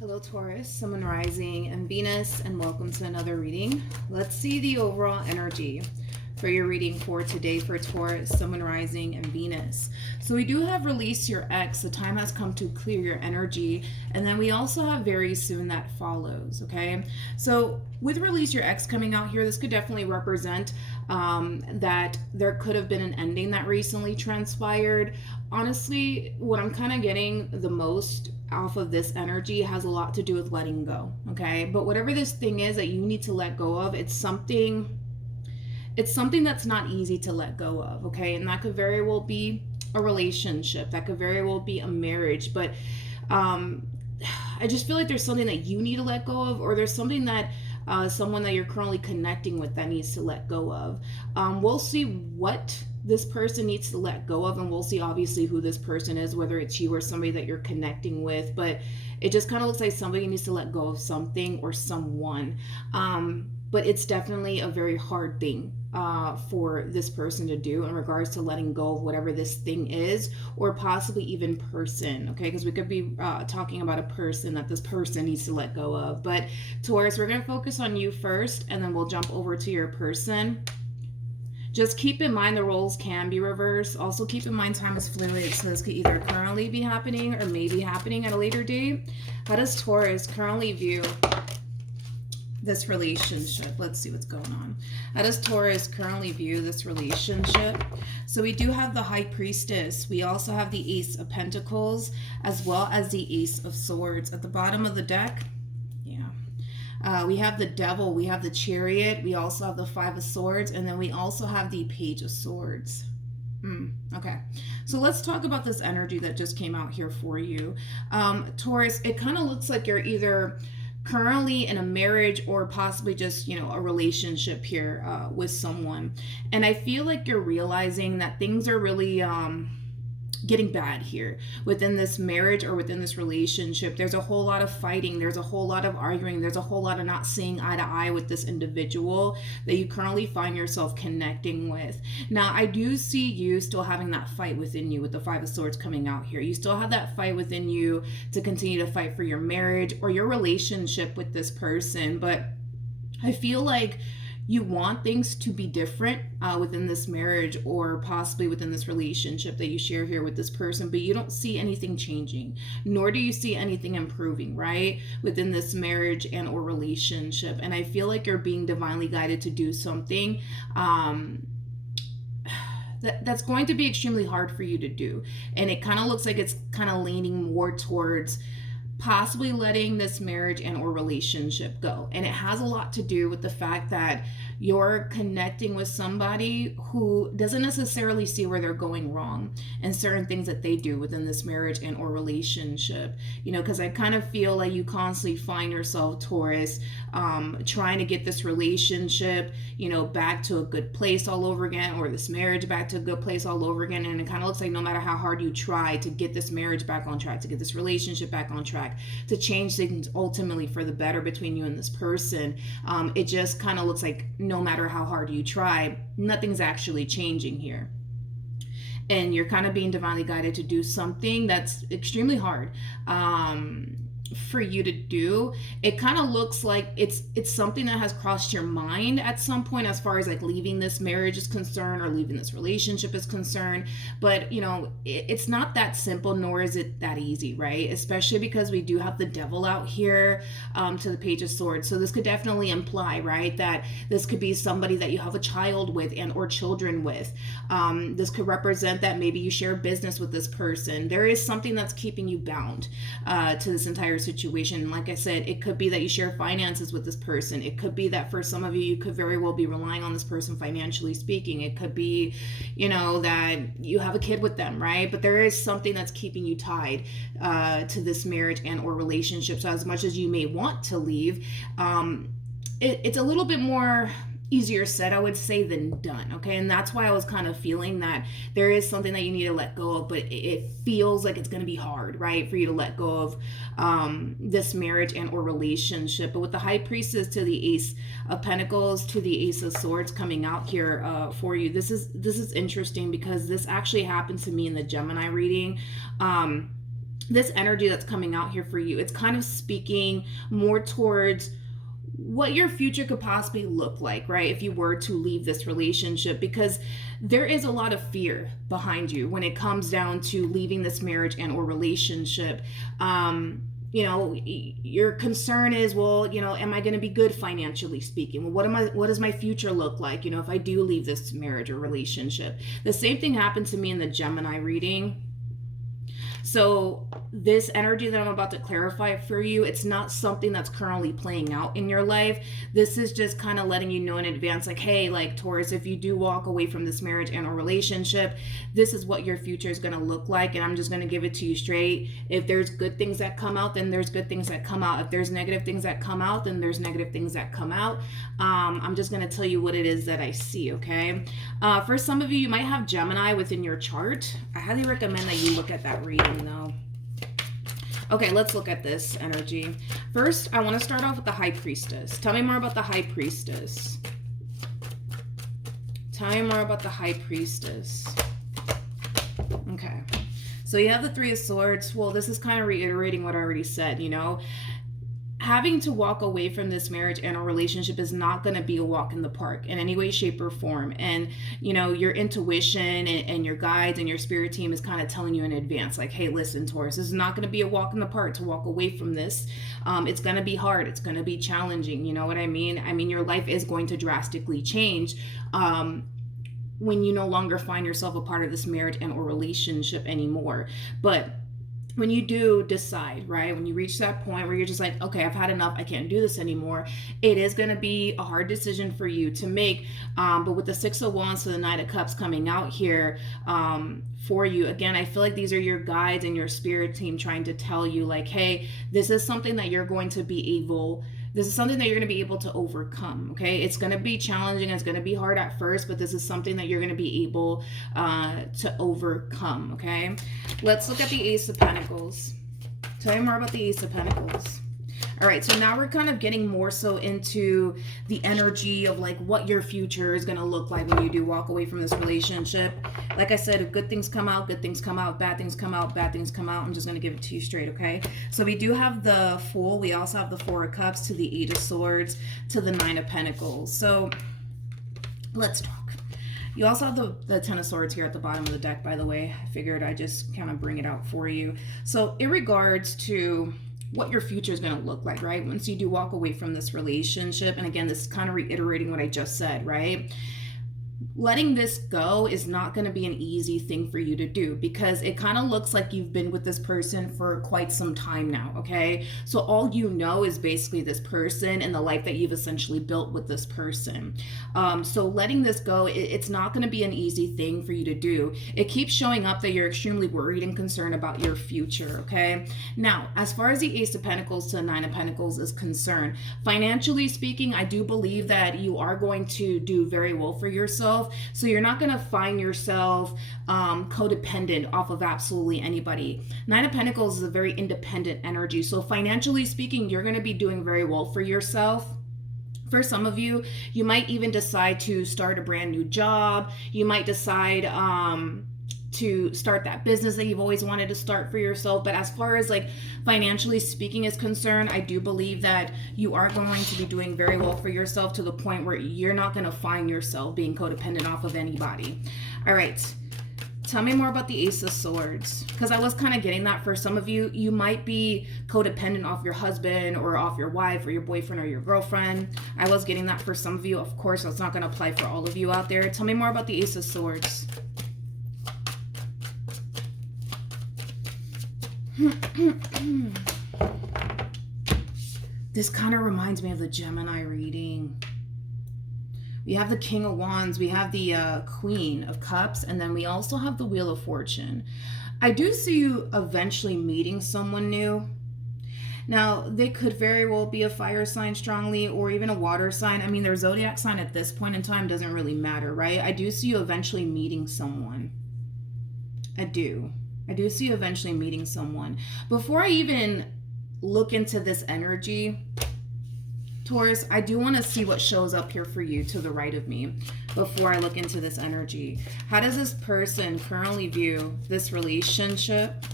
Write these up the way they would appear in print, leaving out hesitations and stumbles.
Hello Taurus, Sun, Rising, and Venus, and welcome to another reading. Let's see the overall energy for your reading for today for Taurus, Sun, Rising, and Venus. So we do have release your ex. The time has come to clear your energy. And then we also have very soon that follows, okay? So with release your ex coming out here, this could definitely represent that there could have been an ending that recently transpired. Honestly, what I'm kind of getting the most off of this energy has a lot to do with letting go, okay? But whatever this thing is that you need to let go of, it's something that's not easy to let go of, okay? And that could very well be a relationship, that could very well be a marriage, but I just feel like there's something that you need to let go of, or there's something that someone that you're currently connecting with that needs to let go of. We'll see what this person needs to let go of, and we'll see obviously who this person is, whether it's you or somebody that you're connecting with. But it just kind of looks like somebody needs to let go of something or someone. But it's definitely a very hard thing for this person to do in regards to letting go of whatever this thing is, or possibly even person, okay? Because we could be talking about a person that this person needs to let go of. But Taurus, we're going to focus on you first, and then we'll jump over to your person. Just keep in mind the roles can be reversed. Also keep in mind time is fluid, so this could either currently be happening or maybe happening at a later date. How does Taurus currently view this relationship? Let's see what's going on. How does Taurus currently view this relationship? So we do have the High Priestess. We also have the Ace of Pentacles, as well as the Ace of Swords. At the bottom of the deck, we have the Devil, we have the Chariot, we also have the Five of Swords, and then we also have the Page of Swords. Okay, so let's talk about this energy that just came out here for you. Taurus, it kind of looks like you're either currently in a marriage or possibly just, a relationship here with someone. And I feel like you're realizing that things are really getting bad here within this marriage or within this relationship. There's a whole lot of fighting, there's a whole lot of arguing, there's a whole lot of not seeing eye to eye with this individual that you currently find yourself connecting with. Now, I do see you still having that fight within you with the Five of Swords coming out here. You still have that fight within you to continue to fight for your marriage or your relationship with this person, but I feel like you want things to be different within this marriage or possibly within this relationship that you share here with this person, but you don't see anything changing, nor do you see anything improving, right, within this marriage and or relationship. And I feel like you're being divinely guided to do something that's going to be extremely hard for you to do. And it kind of looks like it's kind of leaning more towards possibly letting this marriage and or relationship go. And it has a lot to do with the fact that you're connecting with somebody who doesn't necessarily see where they're going wrong and certain things that they do within this marriage and or relationship. Because I kind of feel like you constantly find yourself, Taurus, trying to get this relationship, back to a good place all over again, or this marriage back to a good place all over again. And it kind of looks like no matter how hard you try to get this marriage back on track, to get this relationship back on track, to change things ultimately for the better between you and this person, it just kind of looks like no matter how hard you try, nothing's actually changing here. And you're kind of being divinely guided to do something that's extremely hard for you to do. It kind of looks like it's something that has crossed your mind at some point as far as like leaving this marriage is concerned or leaving this relationship is concerned, but it's not that simple, nor is it that easy, right? Especially because we do have the Devil out here to the Page of Swords. So this could definitely imply, right, that this could be somebody that you have a child with and or children with. This could represent that maybe you share business with this person. There is something that's keeping you bound to this entire situation. Like I said, it could be that you share finances with this person. It could be that for some of you, you could very well be relying on this person financially speaking. It could be, that you have a kid with them, right? But there is something that's keeping you tied to this marriage and or relationship. So as much as you may want to leave, it's a little bit more easier said, I would say, than done, okay? And that's why I was kind of feeling that there is something that you need to let go of, but it feels like it's going to be hard, right, for you to let go of this marriage and or relationship. But with the High Priestess to the Ace of Pentacles to the Ace of Swords coming out here for you, this is interesting because this actually happened to me in the Gemini reading. this energy that's coming out here for you, it's kind of speaking more towards what your future could possibly look like, right? If you were to leave this relationship, because there is a lot of fear behind you when it comes down to leaving this marriage and or relationship. You know, your concern is, well, you know, am I going to be good financially speaking? Well, what does my future look like, you know, if I do leave this marriage or relationship? The same thing happened to me in the Gemini reading. So this energy that I'm about to clarify for you, it's not something that's currently playing out in your life. This is just kind of letting you know in advance, like, hey, like Taurus, if you do walk away from this marriage and or relationship, this is what your future is going to look like. And I'm just going to give it to you straight. If there's good things that come out, then there's good things that come out. If there's negative things that come out, then there's negative things that come out. I'm just going to tell you what it is that I see, okay? For some of you, you might have Gemini within your chart. I highly recommend that you look at that reading though. Okay, let's look at this energy. First, I want to start off with the High Priestess. Tell me more about the High Priestess. Tell me more about the High Priestess. Okay. So you have the Three of Swords. Well, this is kind of reiterating what I already said, you know. Having to walk away from this marriage and a relationship is not going to be a walk in the park in any way, shape, or form. And, you know, your intuition and your guides and your spirit team is kind of telling you in advance, like, hey, listen, Taurus, this is not going to be a walk in the park to walk away from this. It's going to be hard. It's going to be challenging. You know what I mean? I mean, your life is going to drastically change when you no longer find yourself a part of this marriage and or relationship anymore. But when you do decide, right, when you reach that point where you're just like, okay, I've had enough, I can't do this anymore, it is going to be a hard decision for you to make. But with the Six of Wands to the Knight of Cups coming out here for you, again, I feel like these are your guides and your spirit team trying to tell you, like, hey, this is something that you're going to be able This is something that you're going to be able to overcome, okay? It's going to be challenging. It's going to be hard at first, but this is something that you're going to be able to overcome, okay? Let's look at the Ace of Pentacles. Tell me more about the Ace of Pentacles. All right, so now we're kind of getting more so into the energy of like what your future is going to look like when you do walk away from this relationship. Like I said, if good things come out, good things come out, bad things come out, bad things come out. I'm just going to give it to you straight, okay? So we do have the Fool. We also have the Four of Cups to the Eight of Swords to the Nine of Pentacles. So let's talk. You also have the Ten of Swords here at the bottom of the deck, by the way. I figured I'd just kind of bring it out for you. So in regards to what your future is going to look like, right? Once you do walk away from this relationship, and again, this is kind of reiterating what I just said, right? Letting this go is not going to be an easy thing for you to do because it kind of looks like you've been with this person for quite some time now, okay? So all you know is basically this person and the life that you've essentially built with this person. So letting this go, it's not going to be an easy thing for you to do. It keeps showing up that you're extremely worried and concerned about your future, okay? Now, as far as the Ace of Pentacles to the Nine of Pentacles is concerned, financially speaking, I do believe that you are going to do very well for yourself. So you're not going to find yourself codependent off of absolutely anybody. Nine of Pentacles is a very independent energy. So financially speaking, you're going to be doing very well for yourself. For some of you, you might even decide to start a brand new job. You might decide to start that business that you've always wanted to start for yourself. But as far as like financially speaking is concerned, I do believe that you are going to be doing very well for yourself to the point where you're not going to find yourself being codependent off of anybody. All right. Tell me more about the Ace of Swords, because I was kind of getting that for some of you. You might be codependent off your husband or off your wife or your boyfriend or your girlfriend. I was getting that for some of you. Of course, that's not going to apply for all of you out there. Tell me more about the Ace of Swords. This kind of reminds me of the Gemini reading. We have the King of Wands, we have the Queen of Cups, and then we also have the Wheel of Fortune. I do see you eventually meeting someone new. Now, they could very well be a fire sign strongly or even a water sign. I mean, their zodiac sign at this point in time doesn't really matter, right? I do see you eventually meeting someone. I do see you eventually meeting someone. Before I even look into this energy, Taurus, I do want to see what shows up here for you to the right of me before I look into this energy. How does this person currently view this relationship?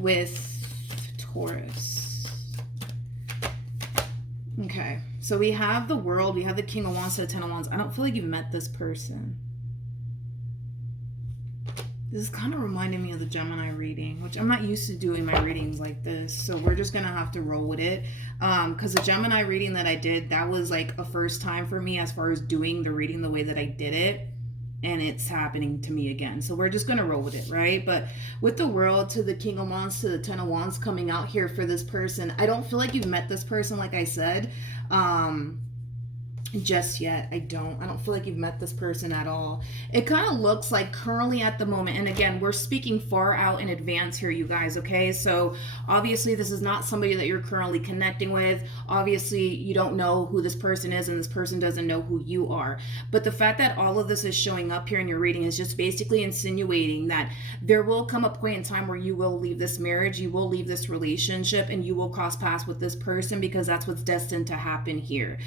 with Taurus. Okay, so we have the World, we have the King of Wands to the Ten of Wands. I don't feel like you've met this person. This is kind of reminding me of the Gemini reading, which I'm not used to doing my readings like this. So we're just going to have to roll with it. Because the Gemini reading that I did, that was like a first time for me as far as doing the reading the way that I did it. And it's happening to me again. So we're just going to roll with it, right? But with the World to the King of Wands to the Ten of Wands coming out here for this person, I don't feel like you've met this person, like I said. Just yet. I don't feel like you've met this person at all. It kind of looks like currently at the moment, and again, we're speaking far out in advance here, you guys, okay? So obviously this is not somebody that you're currently connecting with. Obviously you don't know who this person is, and this person doesn't know who you are. But the fact that all of this is showing up here in your reading is just basically insinuating that there will come a point in time where you will leave this marriage, you will leave this relationship, and you will cross paths with this person, because that's what's destined to happen here.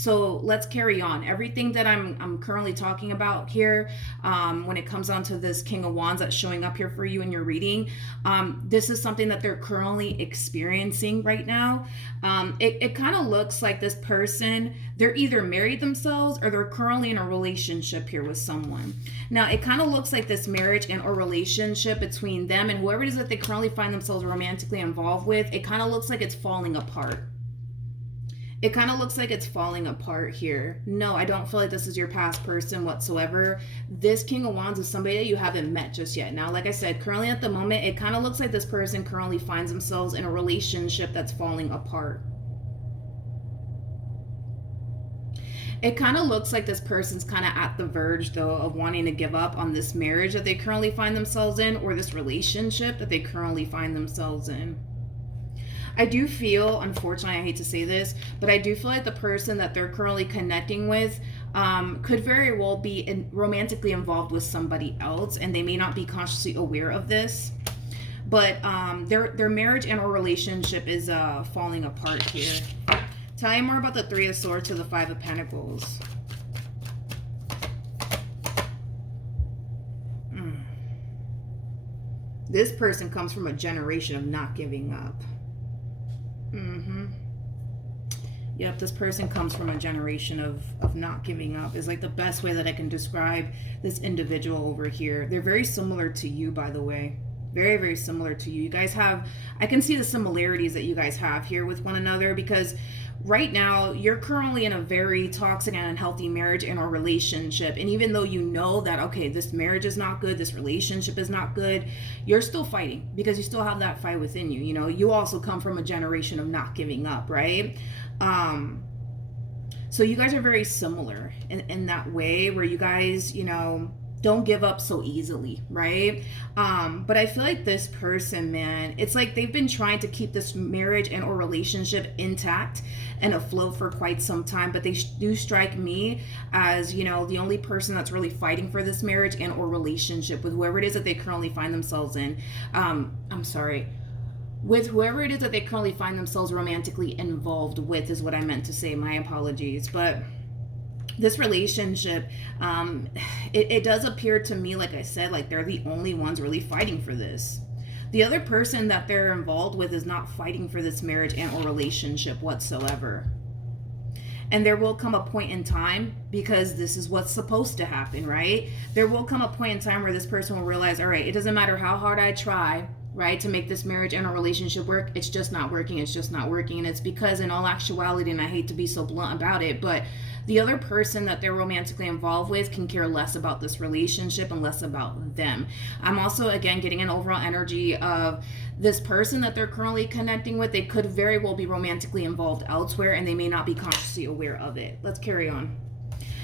So let's carry on. Everything that I'm currently talking about here, when it comes down to this King of Wands that's showing up here for you in your reading, this is something that they're currently experiencing right now. It kind of looks like this person, they're either married themselves or they're currently in a relationship here with someone. Now, it kind of looks like this marriage and or relationship between them and whoever it is that they currently find themselves romantically involved with, it kind of looks like it's falling apart. It kind of looks like it's falling apart here. No, I don't feel like this is your past person whatsoever. This King of Wands is somebody that you haven't met just yet. Now, like I said, currently at the moment, it kind of looks like this person currently finds themselves in a relationship that's falling apart. It kind of looks like this person's kind of at the verge, though, of wanting to give up on this marriage that they currently find themselves in, or this relationship that they currently find themselves in. I do feel, unfortunately, I hate to say this, but I do feel like the person that they're currently connecting with could very well be romantically involved with somebody else, and they may not be consciously aware of this. But their marriage and or relationship is falling apart here. Tell me more about the Three of Swords to the Five of Pentacles. This person comes from a generation of not giving up. Yep, this person comes from a generation of not giving up is like the best way that I can describe this individual over here. They're very similar to you, by the way. Very, very similar to you. You guys have, I can see the similarities that you guys have here with one another, because right now you're currently in a very toxic and unhealthy marriage and or relationship. And even though you know that, okay, this marriage is not good, this relationship is not good, you're still fighting because you still have that fight within you. You know, you also come from a generation of not giving up, right? So you guys are very similar in that way, where you guys, you know, don't give up so easily, right? But I feel like this person, man, it's like they've been trying to keep this marriage and or relationship intact and afloat for quite some time, but they do strike me as, you know, the only person that's really fighting for this marriage and or relationship with whoever it is that they currently find themselves in. With whoever it is that they currently find themselves romantically involved with is what I meant to say. My apologies. But this relationship, it does appear to me, like I said, like they're the only ones really fighting for this. The other person that they're involved with is not fighting for this marriage and or relationship whatsoever. And there will come a point in time, because this is what's supposed to happen, right? There will come a point in time where this person will realize, all right, it doesn't matter how hard I try, right, to make this marriage and a relationship work, it's just not working, it's just not working. And it's because, in all actuality, and I hate to be so blunt about it, but the other person that they're romantically involved with can care less about this relationship and less about them. I'm also, again, getting an overall energy of this person that they're currently connecting with. They could very well be romantically involved elsewhere, and they may not be consciously aware of it. Let's carry on.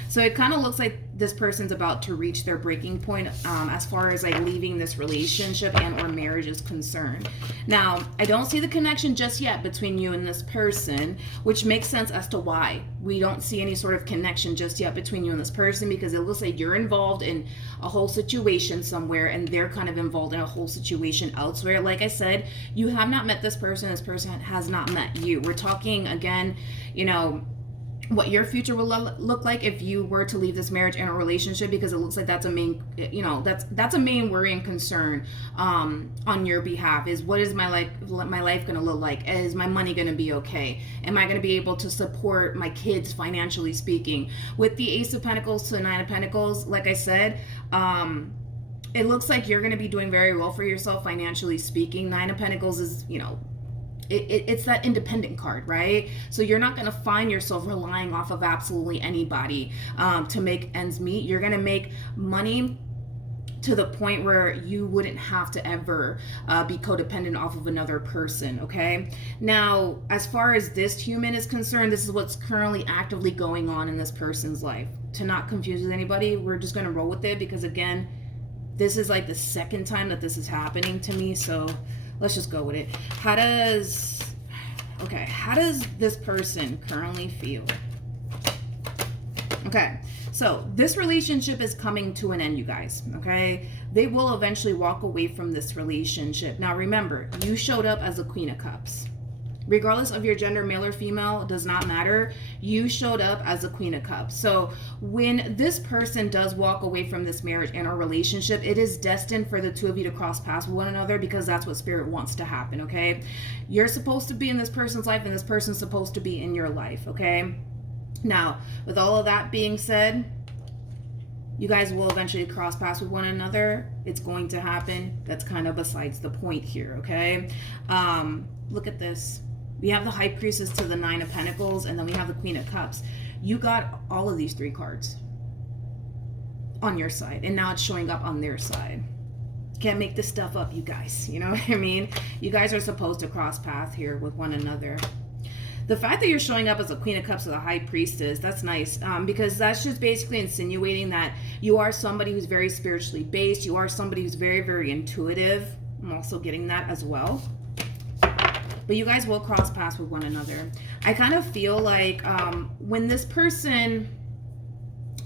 So it kind of looks like this person's about to reach their breaking point as far as like leaving this relationship and or marriage is concerned. Now, I don't see the connection just yet between you and this person, which makes sense as to why we don't see any sort of connection just yet between you and this person, because it looks like you're involved in a whole situation somewhere and they're kind of involved in a whole situation elsewhere. Like I said, you have not met this person has not met you. We're talking, again, you know, what your future will look like if you were to leave this marriage and a relationship, because it looks like that's a main, that's a main worry and concern on your behalf. Is what is my life going to look like? Is my money going to be okay? Am I going to be able to support my kids financially speaking? With the Ace of Pentacles to the Nine of Pentacles, like I said, it looks like you're going to be doing very well for yourself financially speaking. Nine of Pentacles is, it's that independent card, right? So you're not going to find yourself relying off of absolutely anybody to make ends meet. You're going to make money to the point where you wouldn't have to ever be codependent off of another person, okay? Now, as far as this human is concerned, this is what's currently actively going on in this person's life. To not confuse with anybody, we're just going to roll with it, because again, this is like the second time that this is happening to me, so let's just go with it. How does this person currently feel? Okay, so this relationship is coming to an end, you guys, okay? They will eventually walk away from this relationship. Now remember, you showed up as a Queen of Cups. Regardless of your gender, male or female, does not matter. You showed up as a Queen of Cups. So when this person does walk away from this marriage and or relationship, it is destined for the two of you to cross paths with one another, because that's what Spirit wants to happen, okay? You're supposed to be in this person's life, and this person's supposed to be in your life, okay? Now, with all of that being said, you guys will eventually cross paths with one another. It's going to happen. That's kind of besides the point here, okay? Look at this. We have the High Priestess to the Nine of Pentacles, and then we have the Queen of Cups. You got all of these three cards on your side, and now it's showing up on their side. Can't make this stuff up, you guys. You know what I mean? You guys are supposed to cross paths here with one another. The fact that you're showing up as a Queen of Cups with a High Priestess, that's nice, because that's just basically insinuating that you are somebody who's very spiritually based. You are somebody who's very, very intuitive. I'm also getting that as well. But you guys will cross paths with one another. I kind of feel like when this person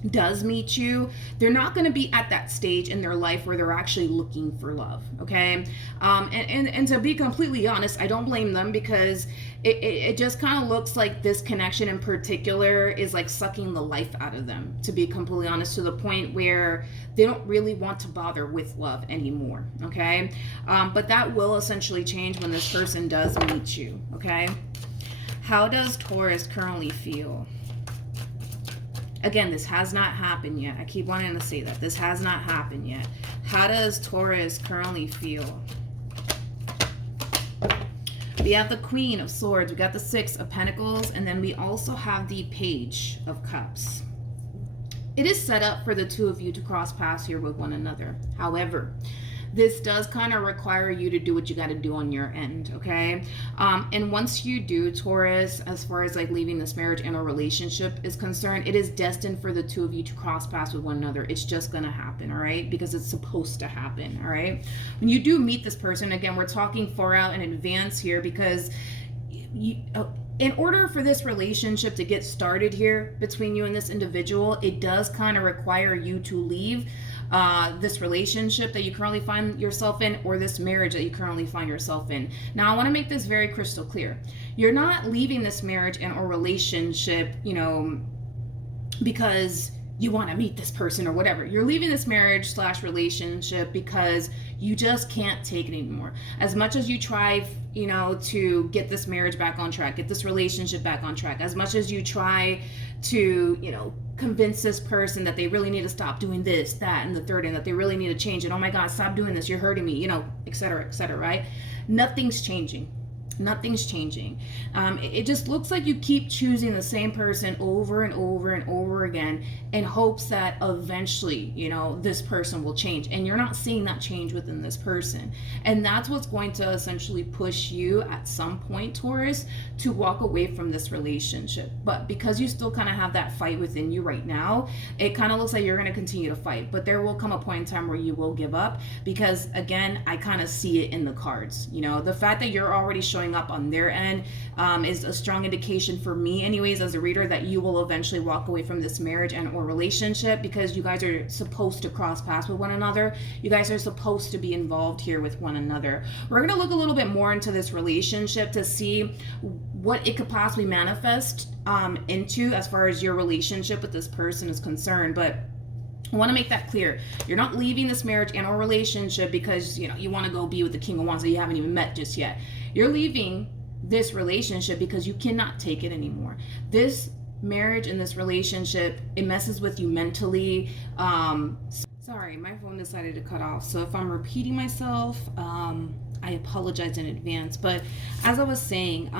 does meet you, they're not going to be at that stage in their life where they're actually looking for love, okay? And to be completely honest, I don't blame them, because it just kind of looks like this connection in particular is like sucking the life out of them, to be completely honest, to the point where they don't really want to bother with love anymore, okay? But that will essentially change when this person does meet you, okay? How does Taurus currently feel? Again, this has not happened yet. I keep wanting to say that. This has not happened yet. How does Taurus currently feel? We have the Queen of Swords. We got the Six of Pentacles. And then we also have the Page of Cups. It is set up for the two of you to cross paths here with one another. However, this does kind of require you to do what you got to do on your end, okay? And once you do, Taurus, as far as like leaving this marriage and a relationship is concerned, it is destined for the two of you to cross paths with one another. It's just going to happen, all right? Because it's supposed to happen, all right? When you do meet this person, again, we're talking far out in advance here, because in order for this relationship to get started here between you and this individual, it does kind of require you to leave this relationship that you currently find yourself in, or this marriage that you currently find yourself in. Now, I want to make this very crystal clear. You're not leaving this marriage and or relationship, because you want to meet this person or whatever. You're leaving this marriage / relationship because you just can't take it anymore. As much as you try, to get this marriage back on track, get this relationship back on track, as much as you try to, convince this person that they really need to stop doing this, that, and the third, and that they really need to change it. Oh my God, stop doing this. You're hurting me, et cetera, right? Nothing's changing. Nothing's changing. It just looks like you keep choosing the same person over and over and over again in hopes that eventually, this person will change. And you're not seeing that change within this person. And that's what's going to essentially push you at some point, Taurus, to walk away from this relationship. But because you still kind of have that fight within you right now, it kind of looks like you're going to continue to fight. But there will come a point in time where you will give up, because again, I kind of see it in the cards. The fact that you're already showing showing up on their end is a strong indication for me anyways as a reader that you will eventually walk away from this marriage and or relationship, because you guys are supposed to cross paths with one another. You guys are supposed to be involved here with one another. We're going to look a little bit more into this relationship to see what it could possibly manifest into as far as your relationship with this person is concerned. But I want to make that clear. You're not leaving this marriage and or relationship because you want to go be with the King of Wands that you haven't even met just yet. You're leaving this relationship because you cannot take it anymore. This marriage and this relationship, it messes with you mentally. Sorry, my phone decided to cut off. So if I'm repeating myself, I apologize in advance. But as I was saying,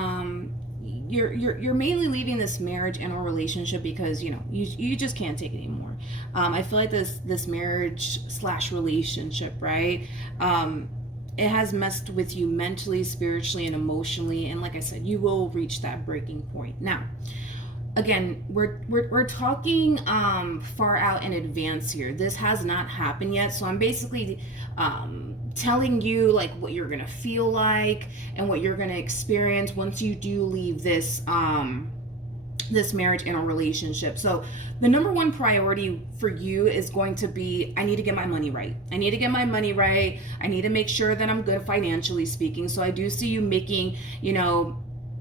you're mainly leaving this marriage and or relationship because you just can't take it anymore. I feel like this marriage / relationship, right? It has messed with you mentally, spiritually, and emotionally. And like I said, you will reach that breaking point. Now, again, we're talking far out in advance here. This has not happened yet, so I'm basically telling you like what you're gonna feel like and what you're gonna experience once you do leave this this marriage and a relationship. So the number one priority for you is going to be, I need to get my money right. I need to get my money right. I need to make sure that I'm good financially speaking. So I do see you making,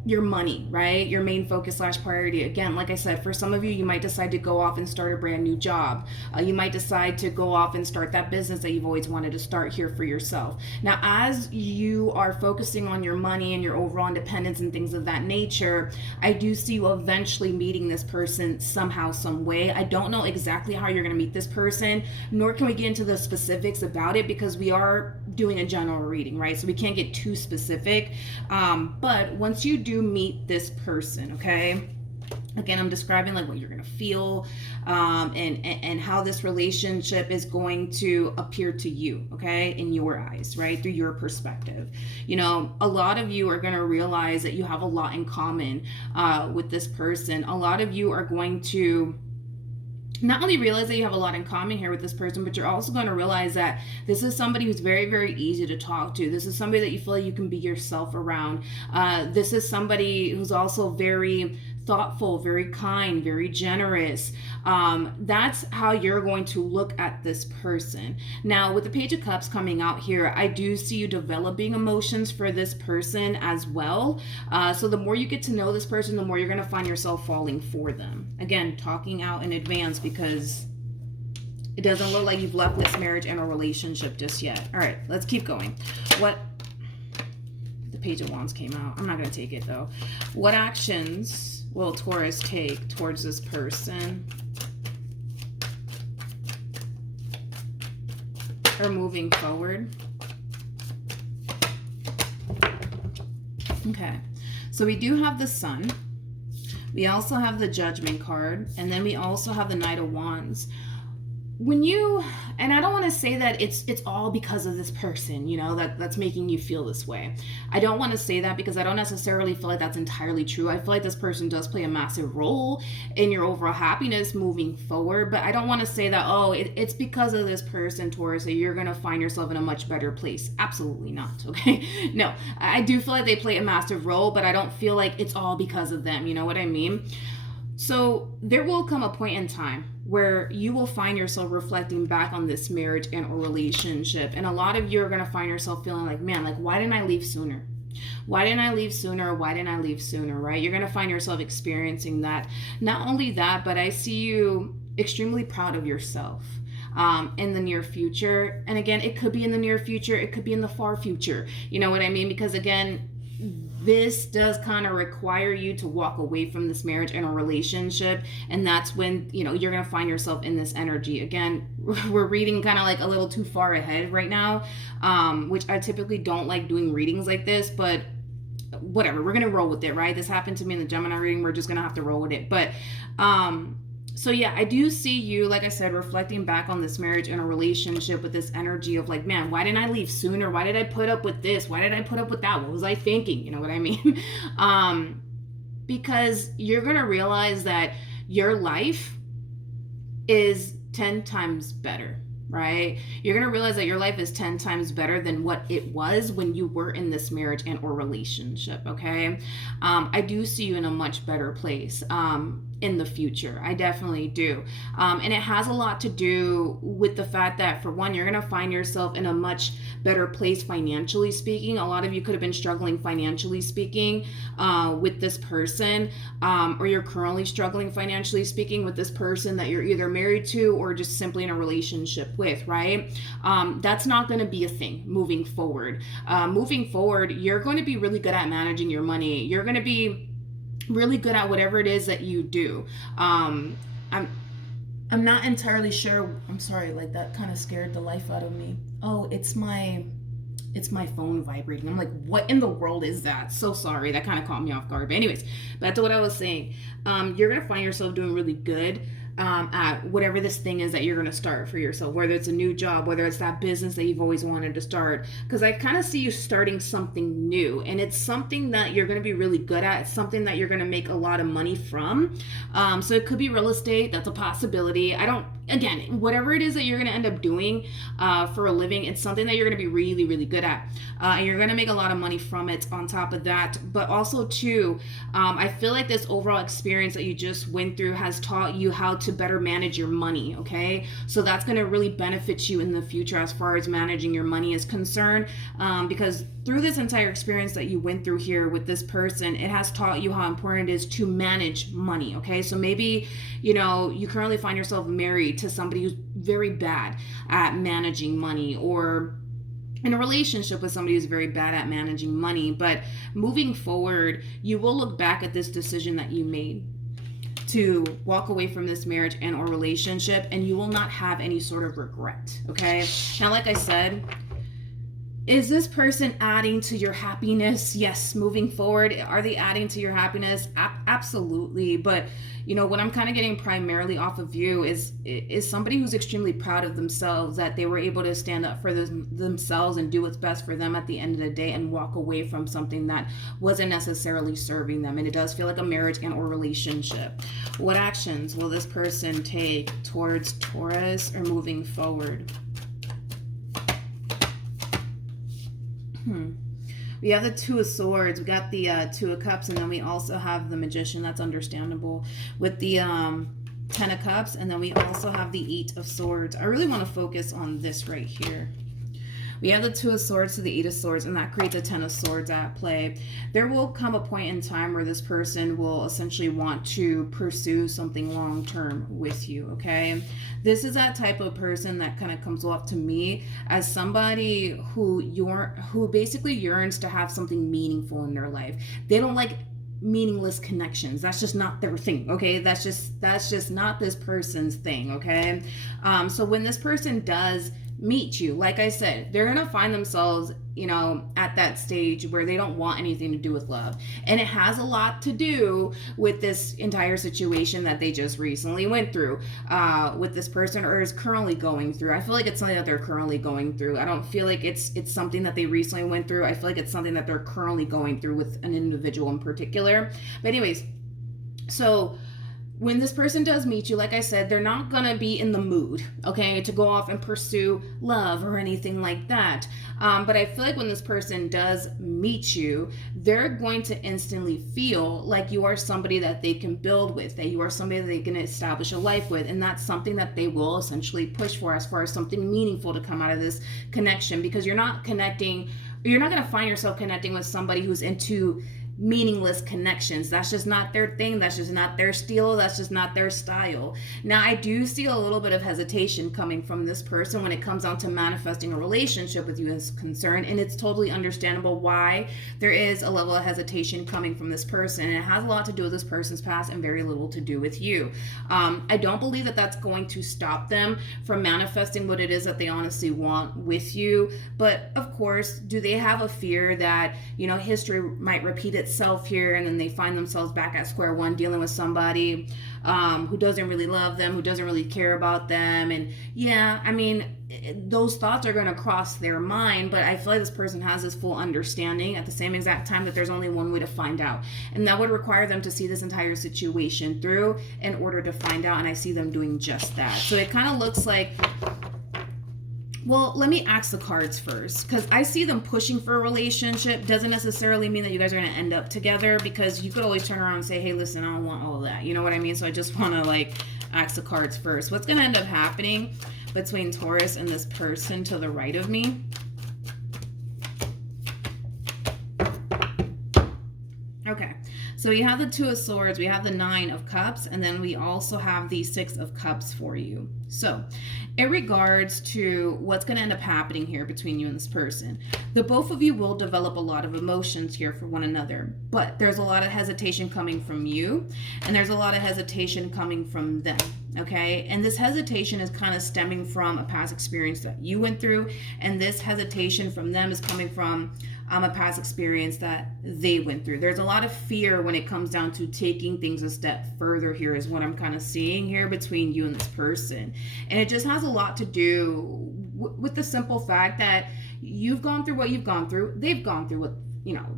your money, right? Your main focus / priority. Again, like I said, for some of you, you might decide to go off and start a brand new job. You might decide to go off and start that business that you've always wanted to start here for yourself. Now, as you are focusing on your money and your overall independence and things of that nature, I do see you eventually meeting this person somehow, some way. I don't know exactly how you're going to meet this person, nor can we get into the specifics about it because we are doing a general reading, right? So we can't get too specific. But once you do meet this person, okay, again, I'm describing like what you're gonna feel and how this relationship is going to appear to you, okay, in your eyes, right, through your perspective. A lot of you are gonna realize that you have a lot in common with this person. A lot of you are going to not only realize that you have a lot in common here with this person, but you're also going to realize that this is somebody who's very, very easy to talk to. This is somebody that you feel like you can be yourself around. This is somebody who's also very thoughtful, very kind, very generous. That's how you're going to look at this person. Now, with the Page of Cups coming out here, I do see you developing emotions for this person as well. So the more you get to know this person, the more you're going to find yourself falling for them. Again, talking out in advance because it doesn't look like you've left this marriage and a relationship just yet. All right, let's keep going. The Page of Wands came out. I'm not going to take it though. What actions will Taurus take towards this person or moving forward? Okay, so we do have the Sun. We also have the Judgment card, and then we also have the Knight of Wands. And I don't want to say that it's all because of this person, that's making you feel this way. I don't want to say that because I don't necessarily feel like that's entirely true. I feel like this person does play a massive role in your overall happiness moving forward, but I don't want to say that, it's because of this person, Taurus, that you're going to find yourself in a much better place. Absolutely not, okay? No, I do feel like they play a massive role, but I don't feel like it's all because of them, you know what I mean? So there will come a point in time where you will find yourself reflecting back on this marriage and a relationship. And a lot of you are going to find yourself feeling like, man, like, why didn't I leave sooner? Why didn't I leave sooner? Why didn't I leave sooner, right? You're going to find yourself experiencing that. Not only that, but I see you extremely proud of yourself in the near future. And again, it could be in the near future. It could be in the far future. You know what I mean? Because again, this does kind of require you to walk away from this marriage and a relationship, and that's when you're gonna find yourself in this energy. Again, we're reading kind of like a little too far ahead right now, which I typically don't like doing readings like this, but whatever, we're gonna roll with it, right? This happened to me in the Gemini reading. We're just gonna have to roll with it. But so yeah, I do see you, like I said, reflecting back on this marriage and a relationship with this energy of like, man, why didn't I leave sooner? Why did I put up with this? Why did I put up with that? What was I thinking? You know what I mean? Because you're going to realize that your life is 10 times better. right? You're going to realize that your life is 10 times better than what it was when you were in this marriage and or relationship, okay? I do see you in a much better place in the future. I definitely do. And it has a lot to do with the fact that, for one, you're going to find yourself in a much better place financially speaking. A lot of you could have been struggling financially speaking with this person, or you're currently struggling financially speaking with this person that you're either married to or just simply in a relationship with, right? That's not going to be a thing moving forward. Moving forward, you're going to be really good at managing your money. You're going to be really good at whatever it is that you do. I'm not entirely sure. I'm sorry, like that kind of scared the life out of me. Oh, it's my phone vibrating. I'm like, what in the world is that? So sorry, that kind of caught me off guard. But anyways, back to what I was saying. You're gonna find yourself doing really good at whatever this thing is that you're going to start for yourself, whether it's a new job, whether it's that business that you've always wanted to start. Because I kind of see you starting something new, and it's something that you're going to be really good at. It's something that you're going to make a lot of money from. So it could be real estate. That's a possibility. Again, whatever it is that you're going to end up doing for a living, it's something that you're going to be really, really good at. And you're going to make a lot of money from it on top of that. But also, too, I feel like this overall experience that you just went through has taught you how to better manage your money, okay? So that's going to really benefit you in the future as far as managing your money is concerned, because through this entire experience that you went through here with this person, it has taught you how important it is to manage money, okay? So maybe, you currently find yourself married to somebody who's very bad at managing money, or in a relationship with somebody who's very bad at managing money. But moving forward, you will look back at this decision that you made to walk away from this marriage and or relationship, and you will not have any sort of regret, okay? Now, like I said, is this person adding to your happiness? Yes. Moving forward, are they adding to your happiness? Absolutely. But what I'm kind of getting primarily off of you is somebody who's extremely proud of themselves, that they were able to stand up for themselves and do what's best for them at the end of the day, and walk away from something that wasn't necessarily serving them. And it does feel like a marriage and or relationship. What actions will this person take towards Taurus or moving forward? We have the Two of Swords, we got the Two of Cups, and then we also have the Magician. That's understandable with the Ten of Cups, and then we also have the Eight of Swords. I really want to focus on this right here. We have the Two of Swords to the Eight of Swords, and that creates a Ten of Swords at play. There will come a point in time where this person will essentially want to pursue something long-term with you, okay? This is that type of person that kind of comes off to me as somebody who basically yearns to have something meaningful in their life. They don't like meaningless connections. That's just not their thing, okay? That's just not this person's thing, okay? So when this person does meet you, like I said, they're gonna find themselves at that stage where they don't want anything to do with love, and it has a lot to do with this entire situation that they just recently went through with this person, or is currently going through. I feel like it's something that they're currently going through. I don't feel like it's something that they recently went through. I feel like it's something that they're currently going through with an individual in particular. But anyways, so when this person does meet you, like I said, they're not going to be in the mood, okay, to go off and pursue love or anything like that. But I feel like when this person does meet you, they're going to instantly feel like you are somebody that they can build with, that you are somebody that they can establish a life with. And that's something that they will essentially push for as far as something meaningful to come out of this connection, because you're not going to find yourself connecting with somebody who's into meaningless connections. That's just not their thing. That's just not their style. That's just not their style. Now, I do see a little bit of hesitation coming from this person when it comes down to manifesting a relationship with you is concerned, and it's totally understandable why there is a level of hesitation coming from this person, and it has a lot to do with this person's past and very little to do with you. I don't believe that that's going to stop them from manifesting what it is that they honestly want with you. But of course, do they have a fear that history might repeat itself here, and then they find themselves back at square one dealing with somebody who doesn't really love them, who doesn't really care about them? And yeah, I mean, those thoughts are going to cross their mind, but I feel like this person has this full understanding at the same exact time that there's only one way to find out, and that would require them to see this entire situation through in order to find out, and I see them doing just that. So it kind of looks like Well, let me ask the cards first, because I see them pushing for a relationship. Doesn't necessarily mean that you guys are going to end up together, because you could always turn around and say, hey, listen, I don't want all of that. You know what I mean? So I just want to like ask the cards first. What's going to end up happening between Taurus and this person to the right of me? Okay, so we have the Two of Swords, we have the Nine of Cups, and then we also have the Six of Cups for you. So in regards to what's going to end up happening here between you and this person, the both of you will develop a lot of emotions here for one another, but there's a lot of hesitation coming from you, and there's a lot of hesitation coming from them. Okay, and this hesitation is kind of stemming from a past experience that you went through, and this hesitation from them is coming from a past experience that they went through. There's a lot of fear when it comes down to taking things a step further here, is what I'm kind of seeing here between you and this person. And it just has a lot to do with the simple fact that you've gone through what you've gone through. They've gone through what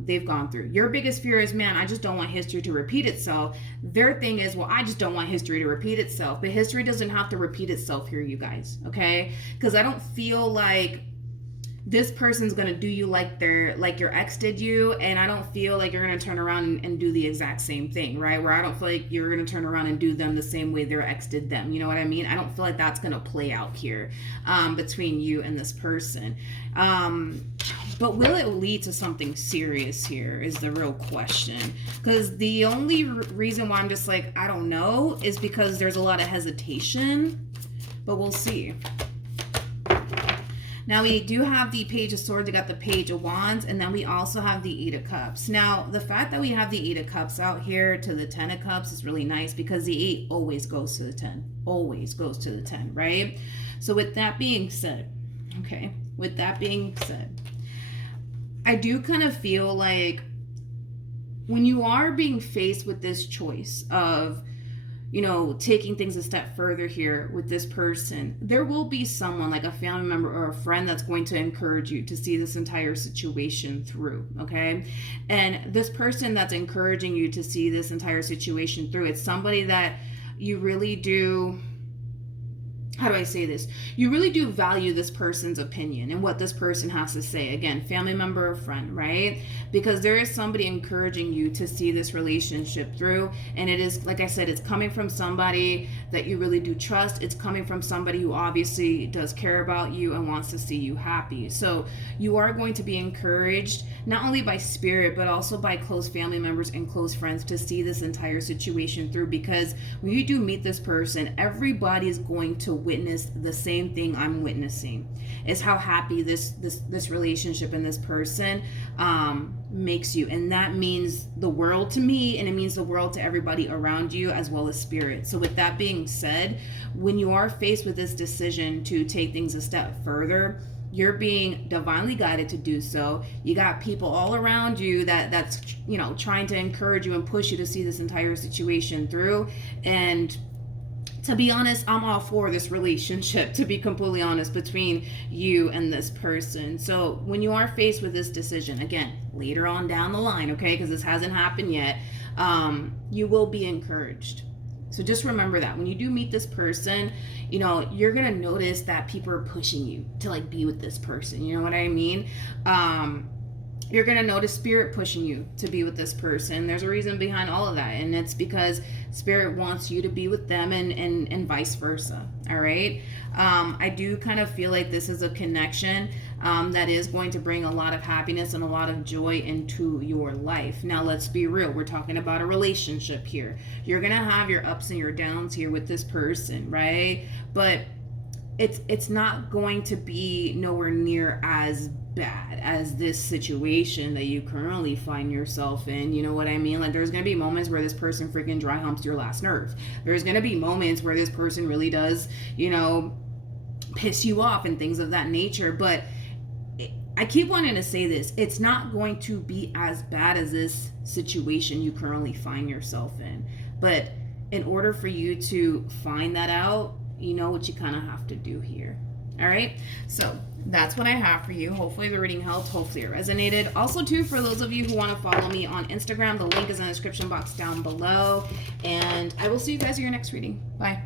they've gone through. Your biggest fear is, man, I just don't want history to repeat itself. Their thing is, well, I just don't want history to repeat itself. But history doesn't have to repeat itself here, you guys, okay? Because I don't feel like this person's gonna do you like your ex did you, and I don't feel like you're gonna turn around and do the exact same thing, right? Where I don't feel like you're gonna turn around and do them the same way their ex did them. You know what I mean? I don't feel like that's gonna play out here between you and this person. But will it lead to something serious here is the real question. Because the only reason why I'm just like, I don't know, is because there's a lot of hesitation. But we'll see. Now we do have the Page of Swords, we got the Page of Wands, and then we also have the Eight of Cups. Now, the fact that we have the Eight of Cups out here to the Ten of Cups is really nice, because the 8 always goes to the 10. Always goes to the 10, right? So with that being said, okay, with that being said, I do kind of feel like when you are being faced with this choice of, taking things a step further here with this person, there will be someone like a family member or a friend that's going to encourage you to see this entire situation through, okay? And this person that's encouraging you to see this entire situation through, it's somebody that you really do, how do I say this? You really do value this person's opinion and what this person has to say. Again, family member or friend, right? Because there is somebody encouraging you to see this relationship through. And it is, like I said, it's coming from somebody that you really do trust. It's coming from somebody who obviously does care about you and wants to see you happy. So you are going to be encouraged, not only by spirit, but also by close family members and close friends, to see this entire situation through. Because when you do meet this person, everybody is going to witness the same thing I'm witnessing, is how happy this relationship and this person makes you. And that means the world to me, and it means the world to everybody around you, as well as spirit. So with that being said, when you are faced with this decision to take things a step further, you're being divinely guided to do so. You got people all around you that's trying to encourage you and push you to see this entire situation through. And to be honest, I'm all for this relationship, to be completely honest, between you and this person. So when you are faced with this decision, again, later on down the line, okay, because this hasn't happened yet, you will be encouraged. So just remember that when you do meet this person, you're going to notice that people are pushing you to be with this person. You know what I mean? You're going to notice spirit pushing you to be with this person. There's a reason behind all of that. And it's because spirit wants you to be with them and vice versa. All right. I do kind of feel like this is a connection that is going to bring a lot of happiness and a lot of joy into your life. Now, let's be real. We're talking about a relationship here. You're going to have your ups and your downs here with this person, right? But it's not going to be nowhere near as bad as this situation that you currently find yourself in. You know what I mean? There's gonna be moments where this person freaking dry humps your last nerve. There's gonna be moments where this person really does, piss you off and things of that nature. But I keep wanting to say this, it's not going to be as bad as this situation you currently find yourself in. But in order for you to find that out, you know what you kind of have to do here. All right, so that's what I have for you. Hopefully the reading helped. Hopefully it resonated. Also, too, for those of you who want to follow me on Instagram, the link is in the description box down below. And I will see you guys in your next reading. Bye.